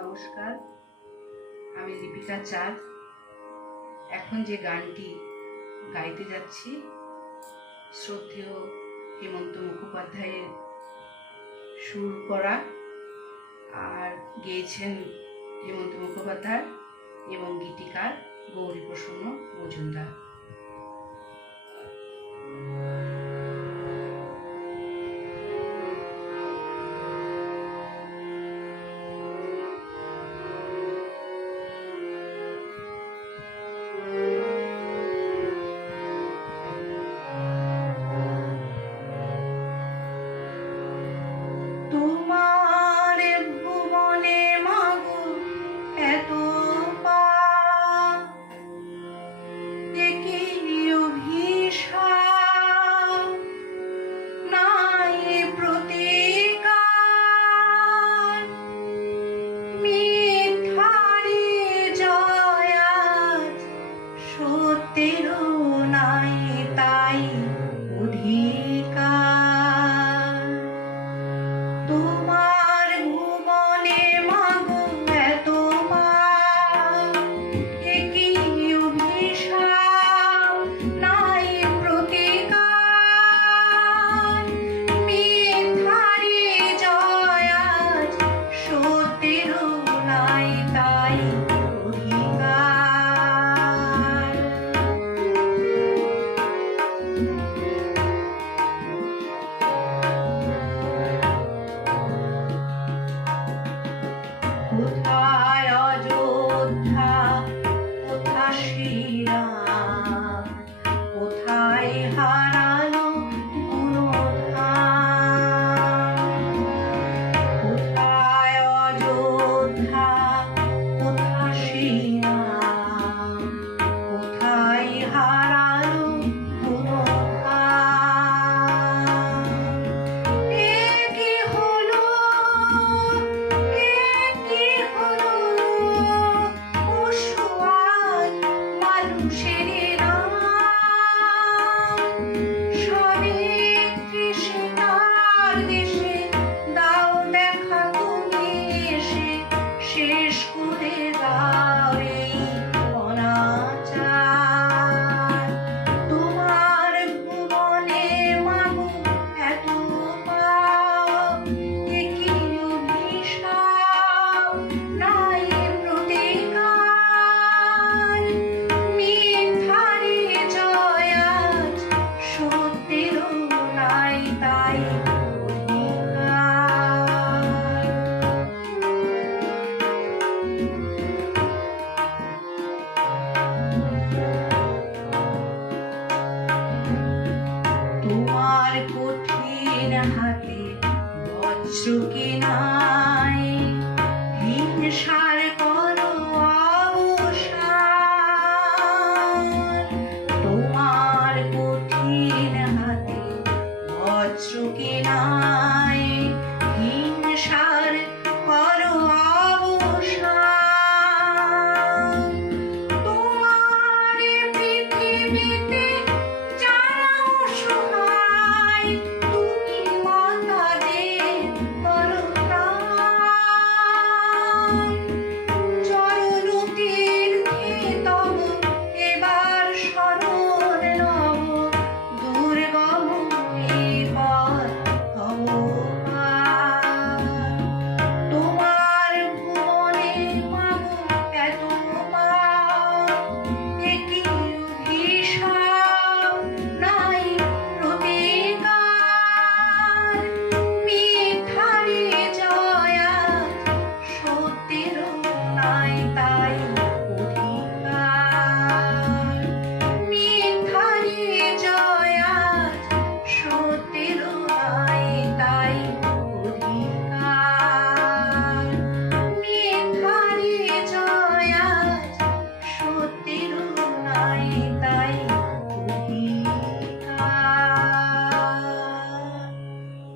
নমস্কার, আমি দীপিকা চাঁদ। এখন যে গানটি গাইতে যাচ্ছি, শ্রদ্ধেয় হেমন্ত মুখোপাধ্যায়ের সুর করা, আর গেয়েছেন হেমন্ত মুখোপাধ্যায় এবং গীতিকার গৌরীপ্রসন্ন মজুমদার। কোথায় যায় হিংসা